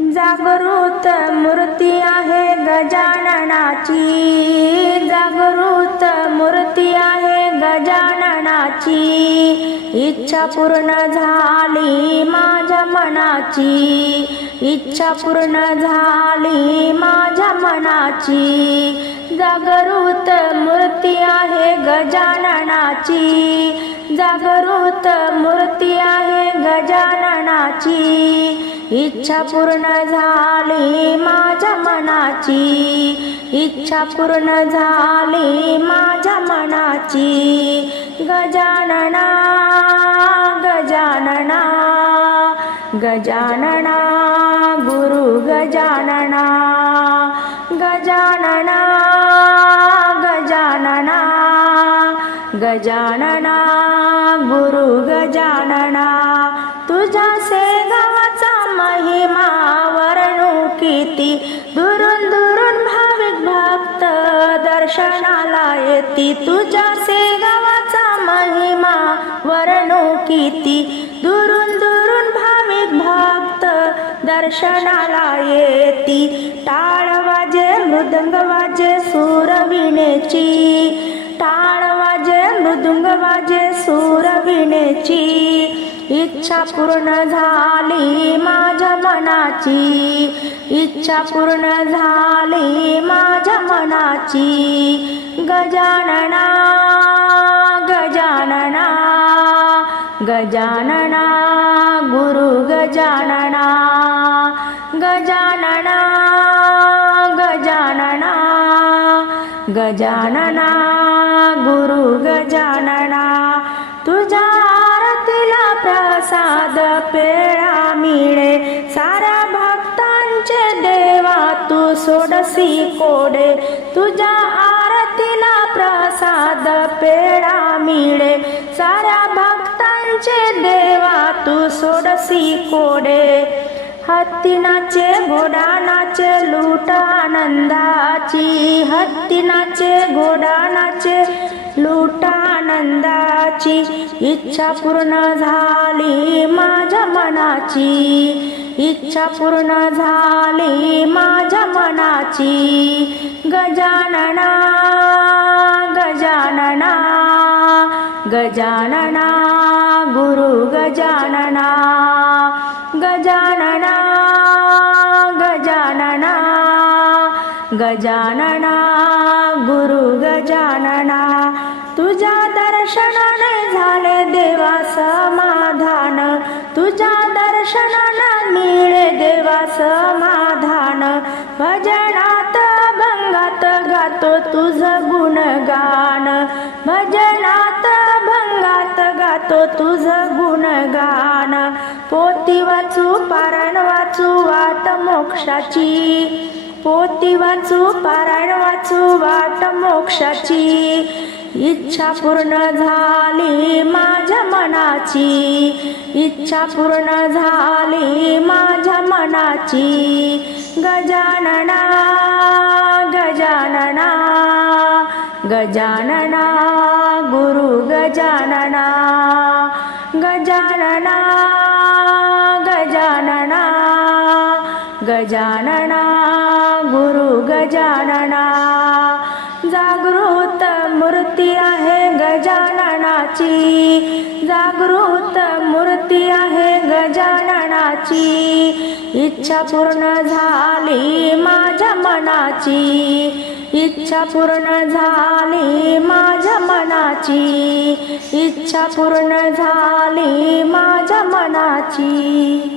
जागृत मूर्ती आहे गजाननाची. जागृत मूर्ती आहे गजाननाची. इच्छा पूर्ण झाली माझ्या मनाची. इच्छा पूर्ण झाली माझ्या मनाची. जागृत मूर्ती आहे गजाननाची. जागृत मूर्ती आहे मनाची इच्छा पूर्ण झाली माझ्या मनाची. इच्छा पूर्ण झाली माझ्या मनाची. गजानना गजानना गजानना गुरु गजानना. गजानना गजानना गजानना गुरु गजानना. तुझ्या सेगावाचा महिमा वर्णू किती? दुरून दुरून भाविक भक्त दर्शनाला येती. तुझ्या सेगावाचा महिमा वर्णू किती? दुरून दुरून भाविक भक्त दर्शनाला येती. टाळ वाजे मृदंग वाजे सूरविणेची टाळ वाजे मृदुंग वाजे सूरविणेची इच्छा पूर्ण झाली माझ्या मनाची. इच्छा पूर्ण झाली माझ्या मनाची. गजानना गजानना गजानना गुरु गजानना. गजानना गजानना गजानना गुरु गजानना. प्रसाद पेळा मिळे. सारा भक्तांचे देवा तू सोडसी कोडे. तुझ्या आरतीला प्रसाद पेळा मिळे. सारा भक्तांचे देवा तू सोडसी कोडे. हत्तीनाचे घोडानाचे लूट आनंदाची हत्तीनाचे घोडानाचे लूटा आनंदाची इच्छा पूर्ण झाली माझ्या मनाची. इच्छा पूर्ण झाली माझ्या मनाची. गजानना गजानना गजानना गुरु गजानना. गजानना गजानना गजानना गुरु गजानना. तुझ्या दर्शनाने झाले देवा समाधान. तुझ्या दर्शनाने मिळे देवा समाधान. भजनात भंगात गातो तुझ गुणगान. भजनात भंगात गातो तुझ गुणगान. पोती वाचू पारण वाचू वाट मोक्षाची. पोती वाचू पारायण वाचू वाट मोक्षाची. इच्छा पूर्ण झाली माझ्या मनाची. इच्छा पूर्ण झाली माझ्या मनाची. गजानना गजानना गजानना गुरु गजानना. गजानना गजानना गजानना गुरु गजानना. जागृत गजाननाची जागृत मूर्ती आहे गजाननाची. इच्छा पूर्ण झाली माझ्या मनाची. इच्छा पूर्ण झाली माझ्या मनाची. इच्छा पूर्ण झाली माझ्या मनाची.